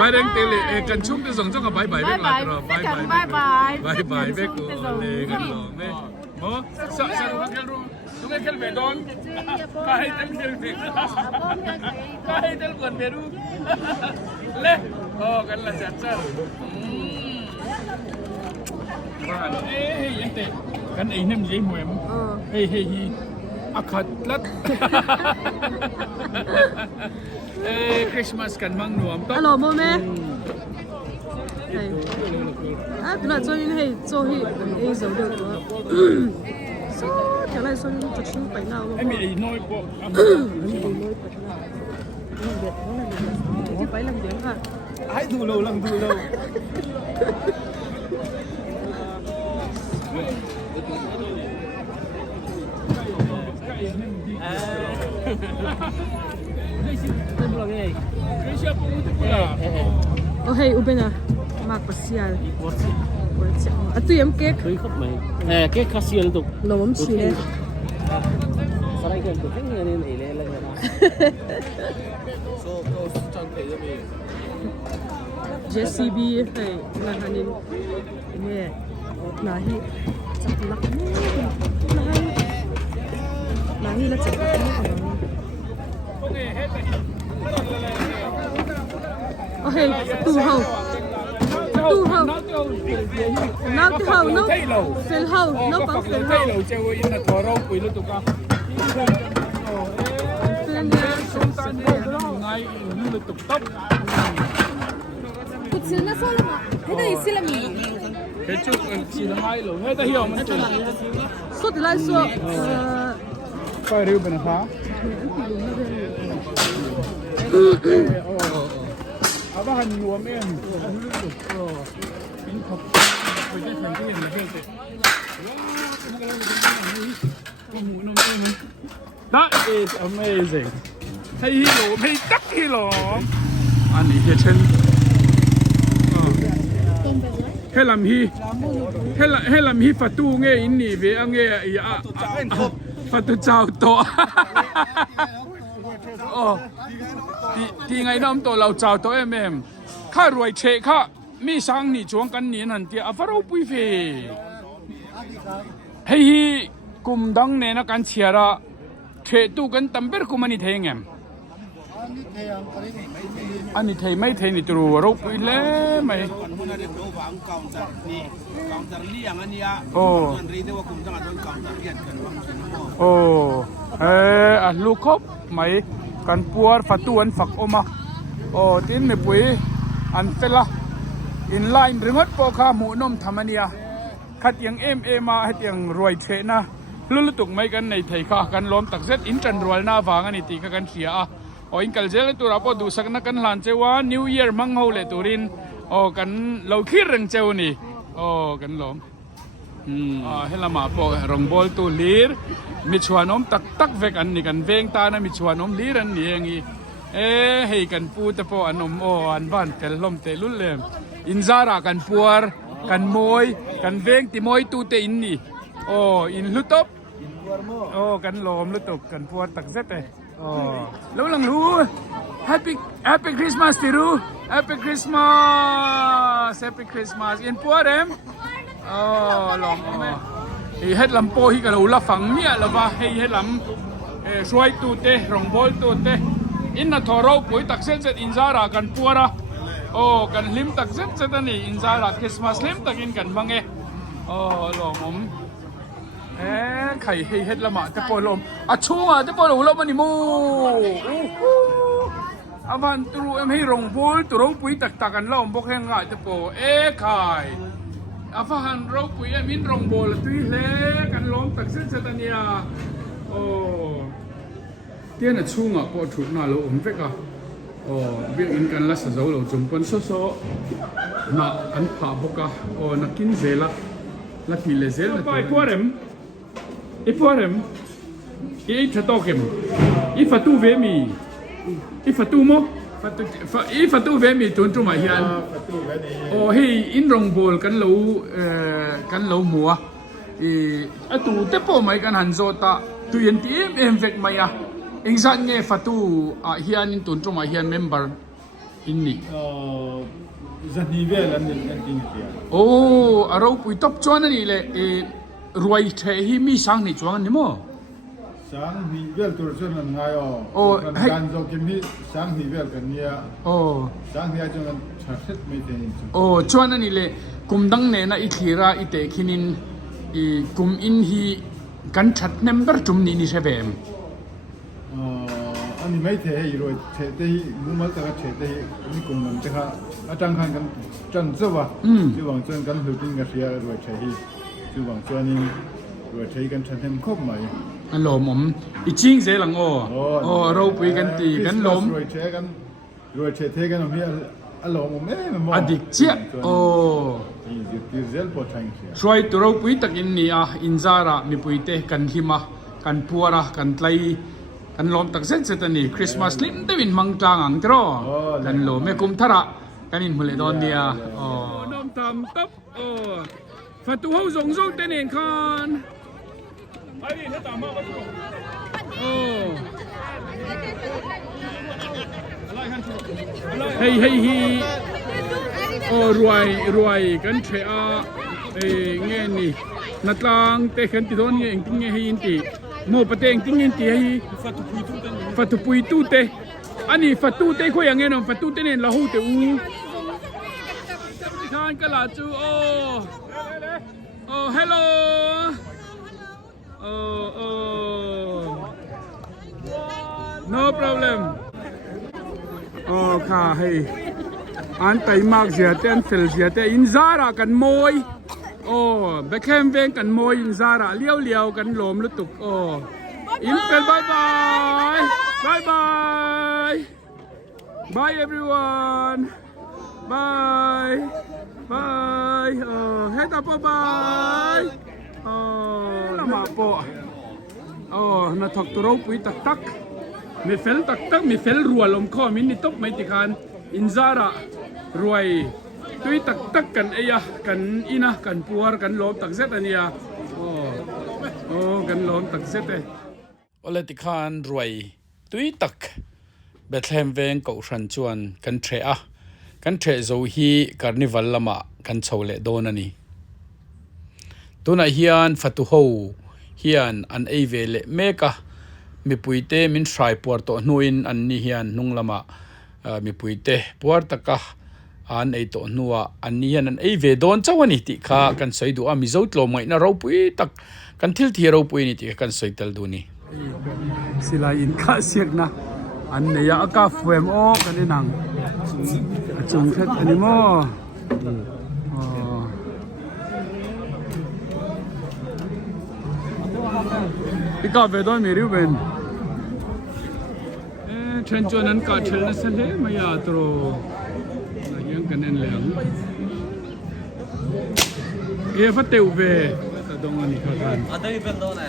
บายเร่งเตเลกันชุ่มที่สองจังกับบายบายเวกลาตรอบายบายเวกุเลกันหรอแม่โอ้สรุปกันรู้ตรงนี้เคลเวดอนใครเต็มเคลเวดใครเต็มกันเบรูเล่โอ้กันละจัดจ้าบ้านเอ้ยยังเตะกันไอ้นั่นยัยหวยมั้งเฮ้ยอาคัดลัดคริสต์มาสกันมั่งหนวมต้อง Hello，妹妹。係。啊，本來做完係做去 A 手就得。所以條嚟順就穿鼻拗咯。 ไอ้มีไอ้น้อยปอก 啲鼻能點啊？ ไอ้ดูโลลังดูโล 哦係，有邊啊？Mak Pasial。啊，對咁嘅。佢級咪嘅卡士喺度，老咁似咧。實際佢度傾嘅你嚟咧啦。JCB 係嗱係你咩？嗱係就落咩？嗱係咧就落咩？哦係杜後，နောက်後နောက်fel後နောက်幫fel後。路就會因為陀螺背咗度㗎。fel 咧，送單嘅。嗌呢度讀得。 Kutsina solo mo. Ito sila mi. Kecup sila ngayon, ito hiyo man ito. Sotilai so Kaya rin ba na ha? Aba hanuam yan. Pwede That is amazing. Hey hilo, hey duck hilo. Ani he chen. Helam hi fatu nge inni ve ange ya fatu chao to. Oh. Ti ngai nom to lau chao to em. Kha ruai che kha mi sang ni chuang kan ni han ti afaro pui fe. Hey hi kum dang ne na kan chiara. Che tu kan tamber kumani thengem. Ani thei mai thei ni tru ro pui le mai. Oh. Oh. A lu khop mai kan puar fatuan fak oma. Oh tin ne pui an tela in line ringot po kha mu nom thamania. Khat yang ma het yang roi che na. Lulu tuk mai kan nei thei kha kan lom tak zet in chan rual na wang ani ti ka kan sia a o in kal zel tu rapo du sak na kan lan chewa new year mang ho le turin o kan lo khir reng cheu ni o kan lom helama po rong bol tu lir mi chuanom tak tak vek an ni kan veng ta na mi chuanom lir an ni engi hei kan pu te po anom o an ban tel lom te lul lem in zara kan puar kan moi kan veng ti moi tu te in ni o in lutop oh kan lom lutuk kan puar tak zet oh lo lang lu happy Christmas tiru happy Christmas in puarem oh lom oh het lam po hi ka lo la fang mia la ba hei het lam suai tu te rong bol tu te in na thoro poi tak zet in zara kan puara oh kan lim tak zet ani in zara Christmas lim tak in kan bange oh lomไข่เฮ็ดละหมาจะปล่อยลมชัวจะปล่อยลมมันนี่มูอาวันตรูให้รงพูลตรูปุยตักกันลมบกแห้งจะปล่อยไข่อาวันเราปุยมินรงโบลตุยเล่กันลมตักเส้นเซตันยาโอ้เตี้ยน่ะชัวปอถูกน่าเราเฟกอะโอ้เบี้ยอินกันละสะเจ้าเราจุ่มปนโซน่ะอันผ่าบกอะโอ้นักกินเซละละกิเลเซลไปพวกเร็มIpuarem, ichatokem, ifatu vemi, ifatumo, ifatu vemi tuntu mahian. Oh hei in rong bol kan lo mua. Atu tepo mai kan hanzo ta tuyen ti vek maya. Ingzat nge fatu hian in tuntu mahian member inni. Zani vel an tin kia. Oh arau pui top chuan ani le ruai the hi mi sang ni chuang ni mo sang hi vel tur chen an ngai kan zo ki mi sang hi vel kan nia sang hi chung an chhaset me te ni chuan ani le kum dang ne na i thira i te khinin i kum in hi kan that member tum ni ni sebem ani mai the hi roi the te hi mu mal ta the te hi ni kum nam te kha atang khan kan chan zawa ji wang chen kan hu tin ga sia roi the hi chú bằng cho nên rồi thấy cái chân thêm khóc mày anh lồm ổm ít chiên dễ lằng rau bì cái tì cái lồm rồi thấy cái nó mi anh lồm ổm mà à địch chết rồi tụi rau bì tắc in nia in zara mi bì tê kan hima kan puara kan tlai kan lồm tắc zết zết ani Christmas lim tê vin mang tang ang tro kan lồm me kum thara kan in mule don nia nom tam tap Fatu hau zong zong tên nền con. Hey hey hi. Ruai kan che a nghe ni. Natlang te kan ti don nghe nghe hi inti. Mo pate ting inti hi. Fatu pui tu te. Ani fatu te ko yang nghe no fatu te nen la hu te u. Kan ka la chu Oh, hello. No problem. Kha hey. An tai mak zia ten fel zia te in zara kan moi. Beckham veng kan moi in zara liao kan lom lutuk. In fel bye bye. Bye bye. Bye everyone. Bye. Bye. Head up, bye. Lama po. na thok tu ro pui tak tak mi fel tak tak mi fel rual om kho min ni top mai ti khan inzara ruai tui tak tak kan eya kan ina kan puar kan lom tak zet ania kan lom tak zet e ole ti khan ruai tui tak Bethlehem veng ko ran chuan kan the a kan the zo hi carnival lama kan chole don ani tuna hian fatu ho hian an ei vele meka mi puite min hrai puar to hnuin an ni hian nung lama mi puite puar taka an ei to hnuwa an ni hian an ei ve don chawani ti kha kan soi du a mi zo tlo mai na ro pui tak kan thil thi ro pui ni ti kan soi tel du ni sila in kha siak na an ne ya ka fuem o kan ni nang chung thet ani mo Ika về đôi mì riu bên, trên chỗนั้นcả trên là sao thế mà ya tro, là những cái nền láng, kia phát tiêu về, ta đông anh khó khăn. À đây bên đó này.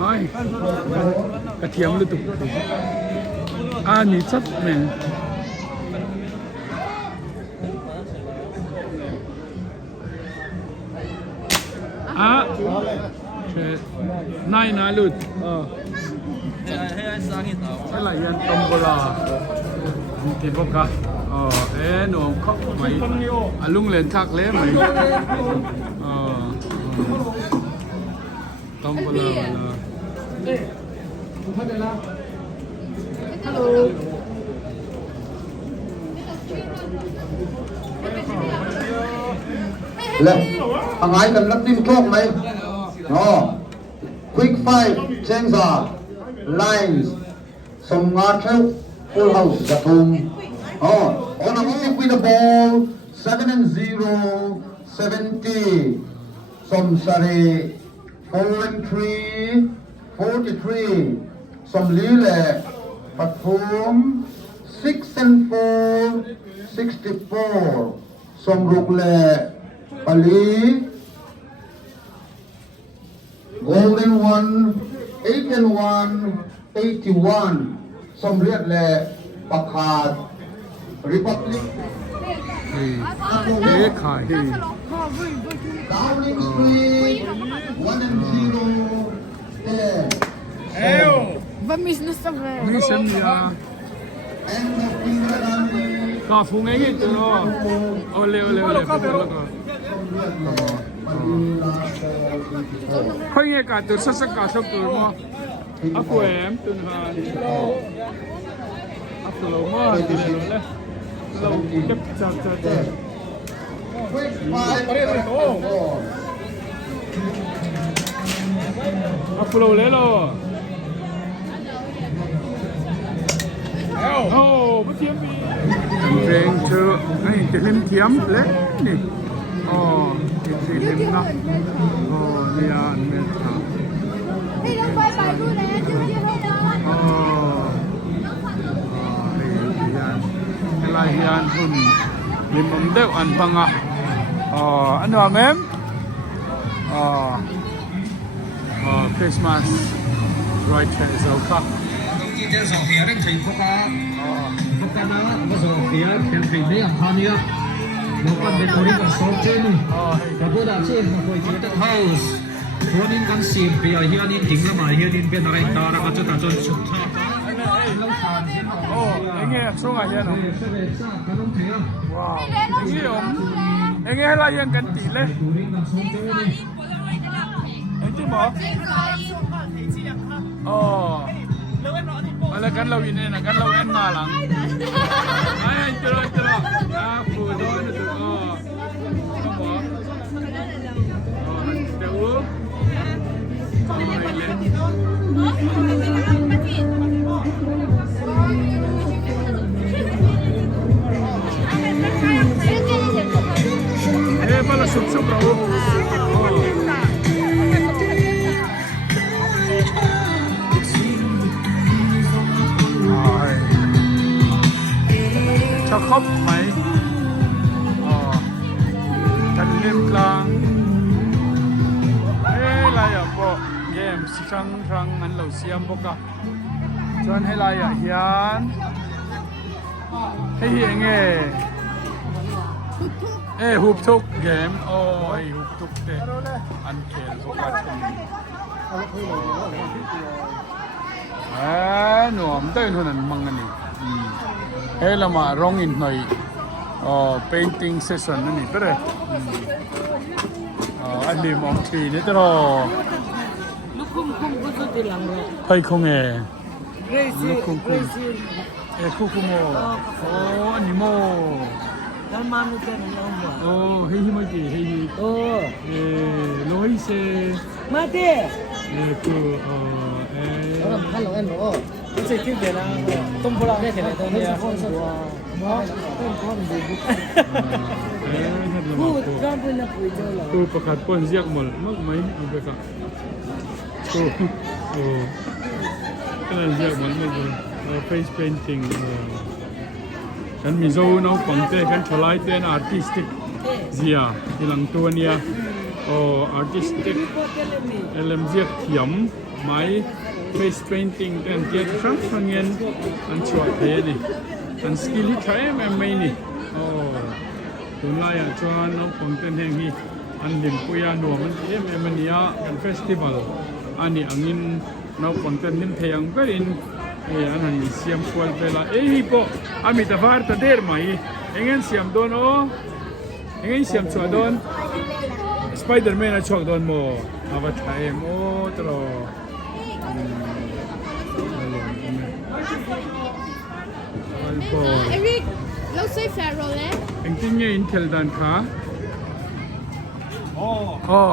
Ai, cái thiam liên tục. À, nhị chất mình. Nai nai luôn. Cái là yên tombola. Thì bốc cả. Nó khóc mày. Lung lên thác lẽ mày. Tombola là. Hello. Left. Ang ai kan lap tim thok mai. No. Quick five, Chenza, lines, some Marshall, full house, Zatum. On a move with the ball, 7-0, 70. Some Sari, 4-3, 43. Some Lille, Patum, 6-4, 64. Some Rukle, Pali, Golden 1, 8-1, 81. Some Red Le, Pakhat, Republic. Downing Street, 1-0, 10. Ba miss na sa ver. Mission ya. Ka phung ấy cái đó. Ole. Khơi nghe cả từ sắc cả sốc từ mà. Aku em từ hà. Aku lâu mà. Lâu chập. Aku lâu lấy lo. Bất thiếm đi. Rèn chưa, này cái lên thiếm lấy nè. Cái lên nó. Đi ăn mệt hả? Đi đâu quay bài vui nè, chưa thôi đó. Cái này hiền hơn. Mình mong đeo ăn bằng à. Anh hoàng em. Christmas. Right here is okay. Cái dòng phía đấy thì có cái đó có dòng phía khen thầy đấy làm tham nhá một con bên tôi còn số trên và bữa đã trên một hồi chỉ đất house tôi nên con xìm bây giờ hiện nên tính là mà hiện nên bên này ta đã có cho ta cho chụp anh nghe số ngày hiện không? Wow, anh nghe là hiện cần tỷ lệ. Anh chứ bỏ? Wala kan law ini na kan law en malang. Ay tiro. Pudo na to. Apa? Dewo. Pala sup bro. Cho khóc mấy. Thành liêm lang. răng ăn lẩu xiêm bốc cả cho hay là hiền hay hiện hụp thúc game ôi hụp thúc thế ăn kẹo bốc cả nuông tới thôi nè mang anh hay là mà rong in này painting session này tới đây anh đi mong thì nữa đó thấy không nghe lúc không anh đi mò hay gì mà gì hay gì lối xe mà thế Sẽ kêu tiền là tôm bò này thì này tôm này không có tuประกาศปนเรียกหมดมั้งไหมเอาไปก่อนก็เลยเรียกหมดไม่เลยface painting ฉันมีโซ่น้องปังเต้ฉันชลายเต้น artistic เสียที่หลังตัวเนี่ยartistic เอลมเรียกเขียมไหม face painting แต่เกียรติครั้งเงินอันช่วยเทนี่อันสกิลที่ใช้แม่ไม่นี่ตัวไล่ชวนน้องปังเต้นแห่งนี้อันดิมปุยาหนัวมันมันเนี่ยกันเฟสติวัลอันนี้อันนี้น้องปังเต้นนิ่มเทียงก็อินอันนั้นเสียมควอลเวลาฮิปโปอามิตาฟาร์ตเดอร์ไหมเอ็งเสียมโดนเอ็งเสียมชัวโดนสไปเดอร์แมนชัวโดนโมอาวัตไทยโมตรอEric, lâu xây phèo rồi đấy. Anh tin nghe Intel đàn khá.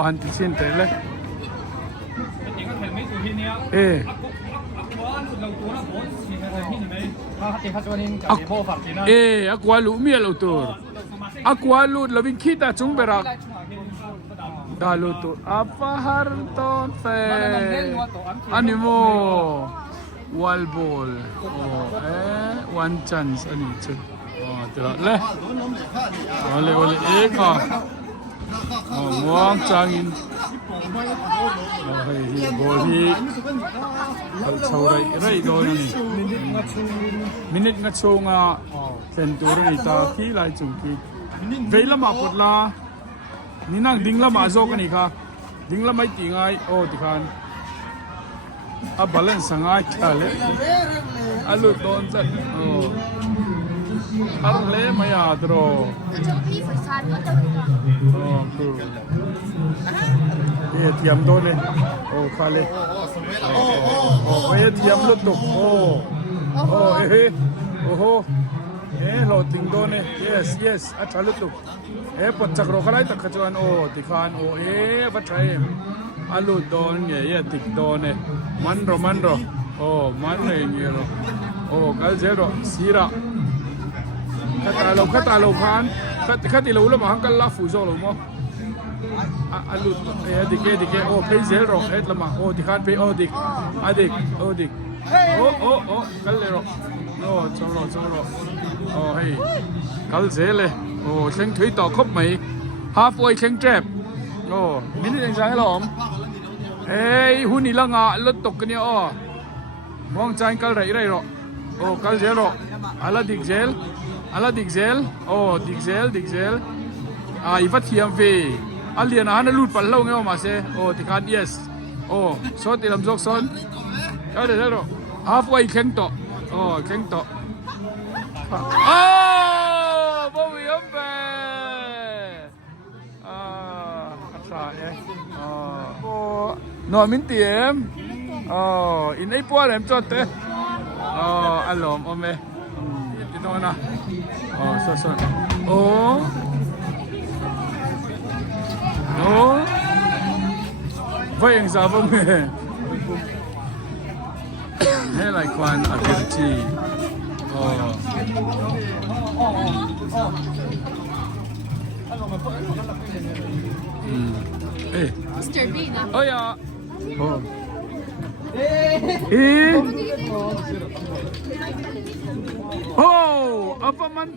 Anh tin xin tới lấy. Aqua lũ mía lũ tur. Aqua lũ là vinh khi ta chúng bè rạc. Đà lũ tur. Apa har ton fe. Animo. Wall ball. One chance. Ani chun. Tira le. Ole eka. Muang changin. Hi ball hi. Chau rai do ni. Minute nga chau nga. Ken tur ni ta khi lai chung ki. Vei la ma pot la. Ni nang ding la ma zo ka ni kha. Ding la mai ti ngai ti khan. A balance ngai chale. Alu don chat. Har le maya dro. Tiam do le. Khale. Tiam lu tuk. Lo ting do ne. Yes. Acha lu tuk. Pat chak ro khalai tak khachuan ti khan va thai. Alu don ye tik do ne. Man ro. Man ne ni ro. Kal zero sira. Kata lo khan. Kati lo la ma kal la fu zo lo mo. Alu dik pay zero et la ma ti khan pay dik. Adik. Kal le ro. Chong lo. Hey. Kal zele. Kheng thui to khop mai. Halfway kheng trap. Minute anh sáng lom. Hun ni la nga lot tok ni Mong chan kal rai ro. Kal zero. Ala dik zel. Dik zel. Ivat hiam ve. Alian ana lut pal lo ngeo ma se. Ti khan yes. So ti lam jok son. Kal zero. Halfway kheng to. Kheng to. Bobby Umbe. Nó mình tiệm in ấy qua em cho thế anh lòm ôm mẹ cái đó nè so vậy anh sao không nghe hay lại quan ở cái gì Mr. Bean. Yeah.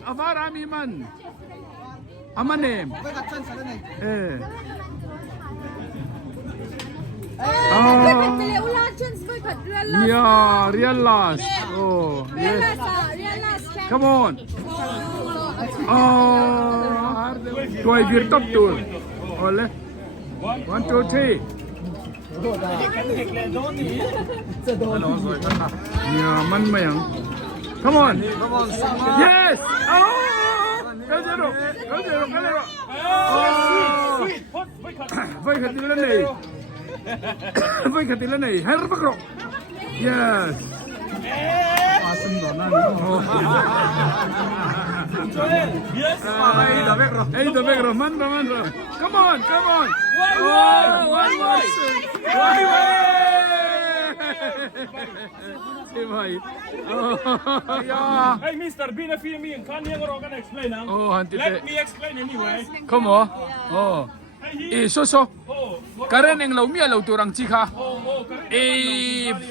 Apa rami man? Ama name? Pili ulang chance boy kat real Yeah, real last. Oh, yes. Come on. Oh, toy bir top tool. Ole. 1, 2, 3. Yeah, man mayang. Come on. Yes. Oh. Kalero. Oh. Vai khatilan nei. Vai khatilan nei. Har bakro. Yes. Awesome dona. Yes. Hey, the back man. Come on. Oh, one. Hey, bhai. Oh, yeah. Hey, Mister, be a few me and can't hear what I can explain now. Oh, Let me explain anyway. Come on. Oh. So. Karen ang law lau turang chika.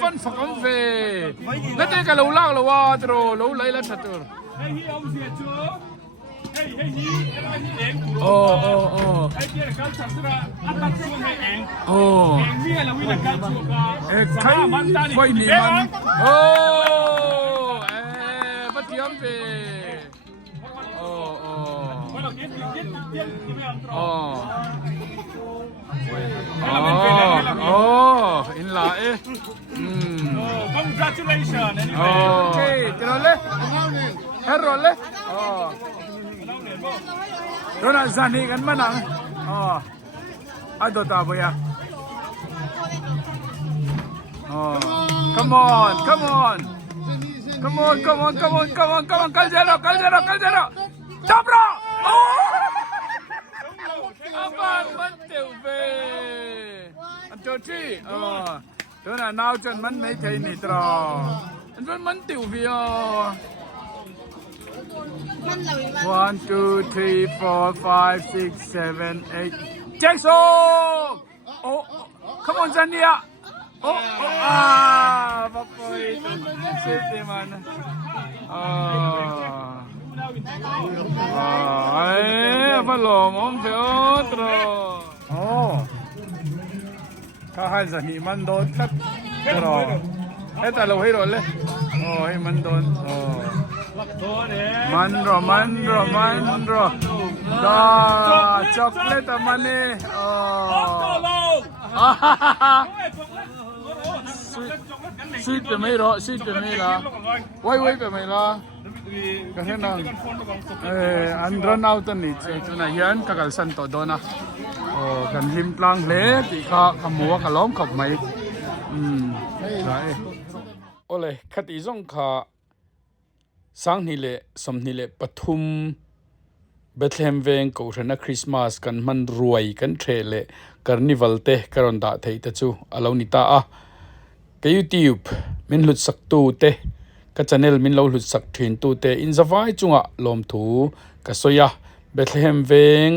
Fun fakam fe. Nate ka law lawa tro law lai la chatur. Hey, he obviously a tour. Hey, he. Oh. Hey, he a culture. Atak suwa may eng. Oh. Eng mi ala wila culture ka. Kai foi ni man. Oh. Batiam fe. Bueno, in la congratulations. Okay, tirole. Herole. Dona zani kan manang. Ado ta boya. Come on. Kaljero. Dabra! Abang mantiu ve. Antochi. Dona now jan man mai thai ni tra. Anton mantiu ve. 1, 2, 3, 4, 5, 6, 7, 8. Jackson! Oh, come on, Zania. Bapoy. Safety man. Balong om fe otro. Kahal sa ni mandon tat. Pero eta lo hero le. Hey mandon. Mandro. Da chocolate mane. Sweet pe mai ro. Wai pe mai la. Kasi na andron out ni na yan kakalsan to dona kan himplang le ti kha khamua kalom khop mai ole khati zong kha sang ni le som ni le pathum Bethlehem veng ko rana Christmas kan man ruai kan thele carnival te karonda thei ta chu alonita a ke YouTube min lut saktu te ka channel min lo lut sak thin tu te in zawai chunga lom thu ka soya Bethlehem veng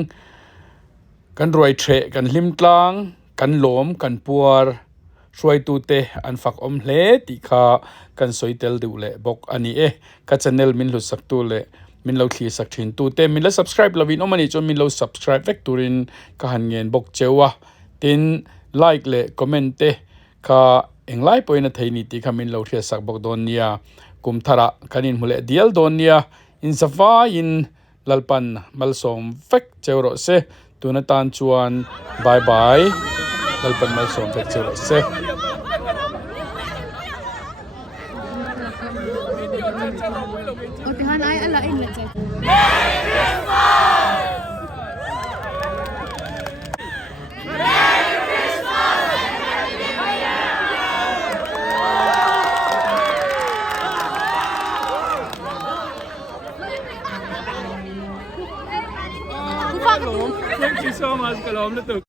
kan roi the kan limtlang kan lom kan puar roi tu te an fak om hle ti kha kan soitel du le bok ani ka channel min lut sak tu le min lo thli sak thin tu te min la subscribe lovin omani chon min lo subscribe vek turin ka han ngen bok chewa tin like le comment te kha englai poina theini ti khamin lo thia sak bok don nia kum thara kanin mule dial don nia in safa in lalpan malsom fek chewro se tuna tan chuan bye lalpan malsom fek chewro se Otihan ay ala in la chay. Thank you so much, Kalom.